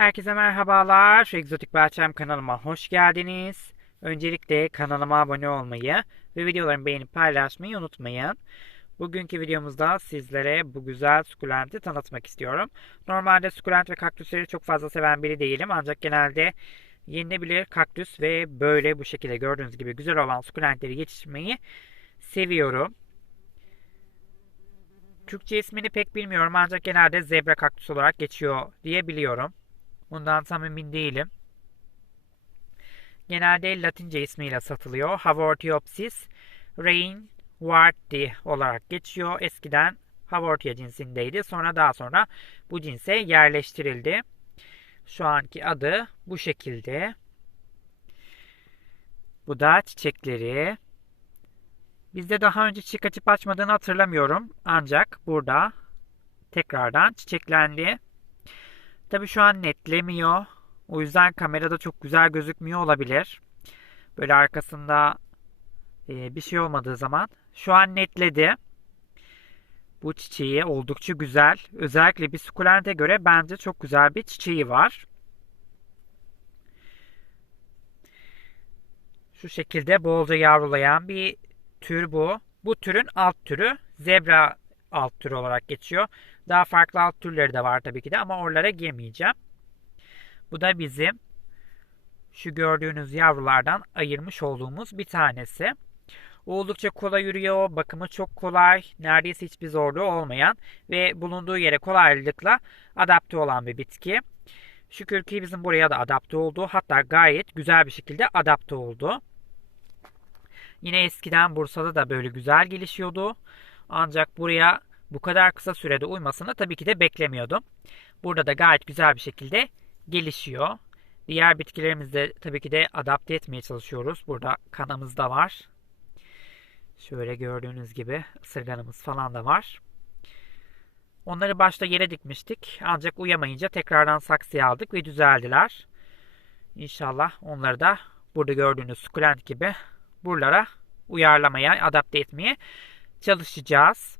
Herkese merhabalar. Şu Egzotik Bahçem kanalıma hoş geldiniz. Öncelikle kanalıma abone olmayı ve videolarımı beğenip paylaşmayı unutmayın. Bugünkü videomuzda sizlere bu güzel sukulenti tanıtmak istiyorum. Normalde sukulent ve kaktüsleri çok fazla seven biri değilim ancak genelde yenilebilir kaktüs ve böyle bu şekilde gördüğünüz gibi güzel olan sukulentleri yetiştirmeyi seviyorum. Türkçe ismini pek bilmiyorum ancak genelde zebra kaktüs olarak geçiyor diye biliyorum. Bundan tam emin değilim. Genelde Latince ismiyle satılıyor. Haworthiopsis rainwarti olarak geçiyor. Eskiden Haworthia cinsindeydi. Sonra daha sonra bu cinse yerleştirildi. Şu anki adı bu şekilde. Bu da çiçekleri. Bizde daha önce çiçek açıp açmadığını hatırlamıyorum. Ancak burada tekrardan çiçeklendi. Tabi şu an netlemiyor. O yüzden kamerada çok güzel gözükmüyor olabilir. Böyle arkasında e, bir şey olmadığı zaman. Şu an netledi. Bu çiçeği oldukça güzel. Özellikle bir sukulente göre bence çok güzel bir çiçeği var. Şu şekilde bolca yavrulayan bir tür bu. Bu türün alt türü zebra alt türü olarak geçiyor. Daha farklı alt türleri de var tabii ki de ama oralara girmeyeceğim. Bu da bizim şu gördüğünüz yavrulardan ayırmış olduğumuz bir tanesi. Oldukça kolay yürüyor, bakımı çok kolay, neredeyse hiçbir zorluğu olmayan ve bulunduğu yere kolaylıkla adapte olan bir bitki. Şükür ki bizim buraya da adapte oldu. Hatta gayet güzel bir şekilde adapte oldu. Yine eskiden Bursa'da da böyle güzel gelişiyordu. Ancak buraya bu kadar kısa sürede uymasını tabii ki de beklemiyordum. Burada da gayet güzel bir şekilde gelişiyor. Diğer bitkilerimizi de tabii ki de adapte etmeye çalışıyoruz. Burada kanamız da var. Şöyle gördüğünüz gibi ısırganımız falan da var. Onları başta yere dikmiştik. Ancak uyamayınca tekrardan saksıya aldık ve düzeldiler. İnşallah onları da burada gördüğünüz sukulent gibi buralara uyarlamaya, adapte etmeye çalışacağız.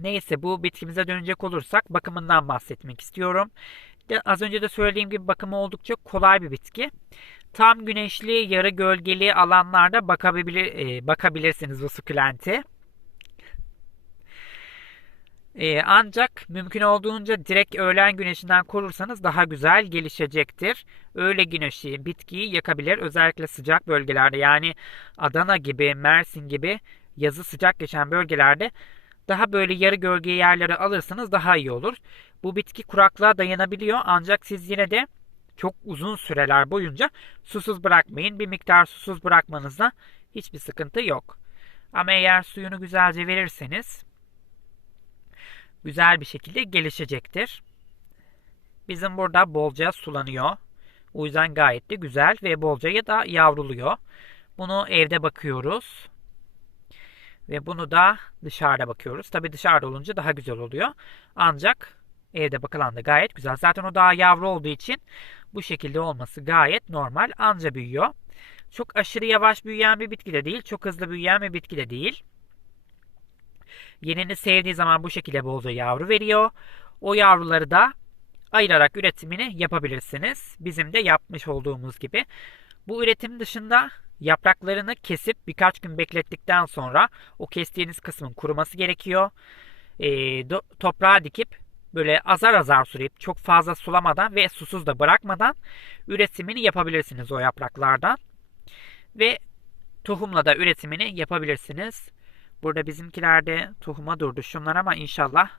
Neyse bu bitkimize dönecek olursak bakımından bahsetmek istiyorum. Az önce de söylediğim gibi bakımı oldukça kolay bir bitki. Tam güneşli, yarı gölgeli alanlarda bakabilir, e, bakabilirsiniz bu sukulenti. E, ancak mümkün olduğunca direkt öğlen güneşinden korursanız daha güzel gelişecektir. Öğle güneşi bitkiyi yakabilir. Özellikle sıcak bölgelerde yani Adana gibi, Mersin gibi yazı sıcak geçen bölgelerde daha böyle yarı gölge yerlere alırsanız daha iyi olur. Bu bitki kuraklığa dayanabiliyor ancak siz yine de çok uzun süreler boyunca susuz bırakmayın. Bir miktar susuz bırakmanızda hiçbir sıkıntı yok. Ama eğer suyunu güzelce verirseniz güzel bir şekilde gelişecektir. Bizim burada bolca sulanıyor. O yüzden gayet de güzel ve bolca da yavruluyor. Bunu evde bakıyoruz. Ve bunu da dışarıda bakıyoruz. Tabi dışarıda olunca daha güzel oluyor. Ancak evde bakılan da gayet güzel. Zaten o daha yavru olduğu için bu şekilde olması gayet normal. Anca büyüyor. Çok aşırı yavaş büyüyen bir bitki de değil. Çok hızlı büyüyen bir bitki de değil. Yenini sevdiği zaman bu şekilde bolca yavru veriyor. O yavruları da ayırarak üretimini yapabilirsiniz. Bizim de yapmış olduğumuz gibi. Bu üretim dışında Yapraklarını kesip birkaç gün beklettikten sonra o kestiğiniz kısmın kuruması gerekiyor. E, do, toprağa dikip böyle azar azar sulayıp çok fazla sulamadan ve susuz da bırakmadan üretimini yapabilirsiniz o yapraklardan. Ve tohumla da üretimini yapabilirsiniz. Burada bizimkilerde tohuma durdu şunlar ama inşallah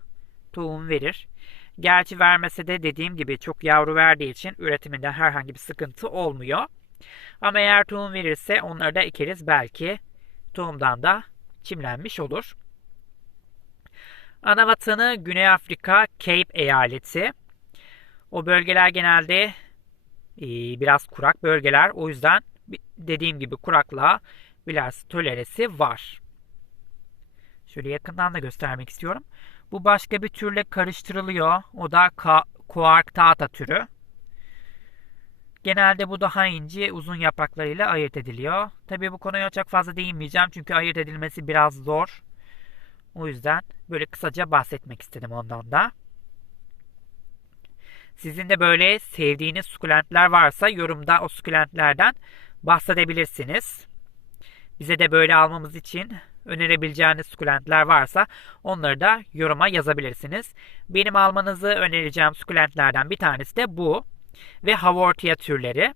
tohum verir. Gerçi vermese de dediğim gibi çok yavru verdiği için üretiminde herhangi bir sıkıntı olmuyor. Ama eğer tohum verirse onları da ekeriz. Belki tohumdan da çimlenmiş olur. Ana vatanı Güney Afrika Cape eyaleti. O bölgeler genelde e, biraz kurak bölgeler. O yüzden dediğim gibi kuraklığa biraz toleresi var. Şöyle yakından da göstermek istiyorum. Bu başka bir türle karıştırılıyor. O da Quark tahta türü. Genelde bu daha ince uzun yapraklarıyla ayırt ediliyor. Tabii bu konuya çok fazla değinmeyeceğim çünkü ayırt edilmesi biraz zor. O yüzden böyle kısaca bahsetmek istedim ondan da. Sizin de böyle sevdiğiniz sukulentler varsa yorumda o sukulentlerden bahsedebilirsiniz. Bize de böyle almamız için önerebileceğiniz sukulentler varsa onları da yoruma yazabilirsiniz. Benim almanızı önereceğim sukulentlerden bir tanesi de bu ve havortia türleri.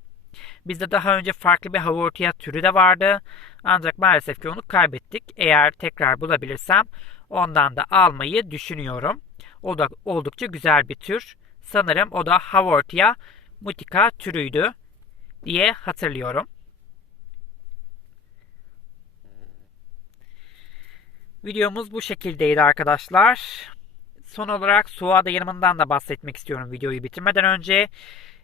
Bizde daha önce farklı bir havortia türü de vardı. Ancak maalesef ki onu kaybettik. Eğer tekrar bulabilirsem ondan da almayı düşünüyorum. O da oldukça güzel bir tür. Sanırım o da havortia mutica türüydü diye hatırlıyorum. Videomuz bu şekildeydi arkadaşlar. Son olarak soğuğa dayanımından da bahsetmek istiyorum videoyu bitirmeden önce.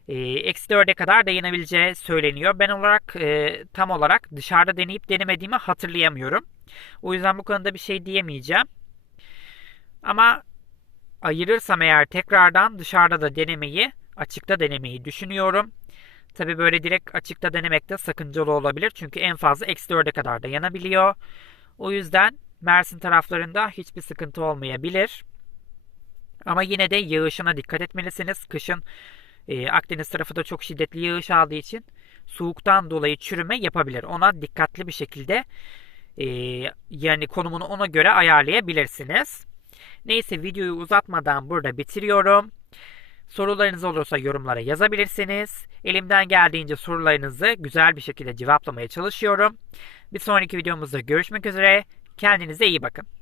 Eksi 4'e kadar dayanabileceği söyleniyor. Ben olarak e, tam olarak dışarıda deneyip denemediğimi hatırlayamıyorum. O yüzden bu konuda bir şey diyemeyeceğim. Ama ayırırsam eğer tekrardan dışarıda da denemeyi, açıkta denemeyi düşünüyorum. Tabi böyle direkt açıkta denemek de sakıncalı olabilir. Çünkü en fazla eksi 4'e kadar dayanabiliyor. O yüzden Mersin taraflarında hiçbir sıkıntı olmayabilir. Ama yine de yağışına dikkat etmelisiniz. Kışın e, Akdeniz tarafı da çok şiddetli yağış aldığı için soğuktan dolayı çürüme yapabilir. Ona dikkatli bir şekilde e, yani konumunu ona göre ayarlayabilirsiniz. Neyse videoyu uzatmadan burada bitiriyorum. Sorularınız olursa yorumlara yazabilirsiniz. Elimden geldiğince sorularınızı güzel bir şekilde cevaplamaya çalışıyorum. Bir sonraki videomuzda görüşmek üzere. Kendinize iyi bakın.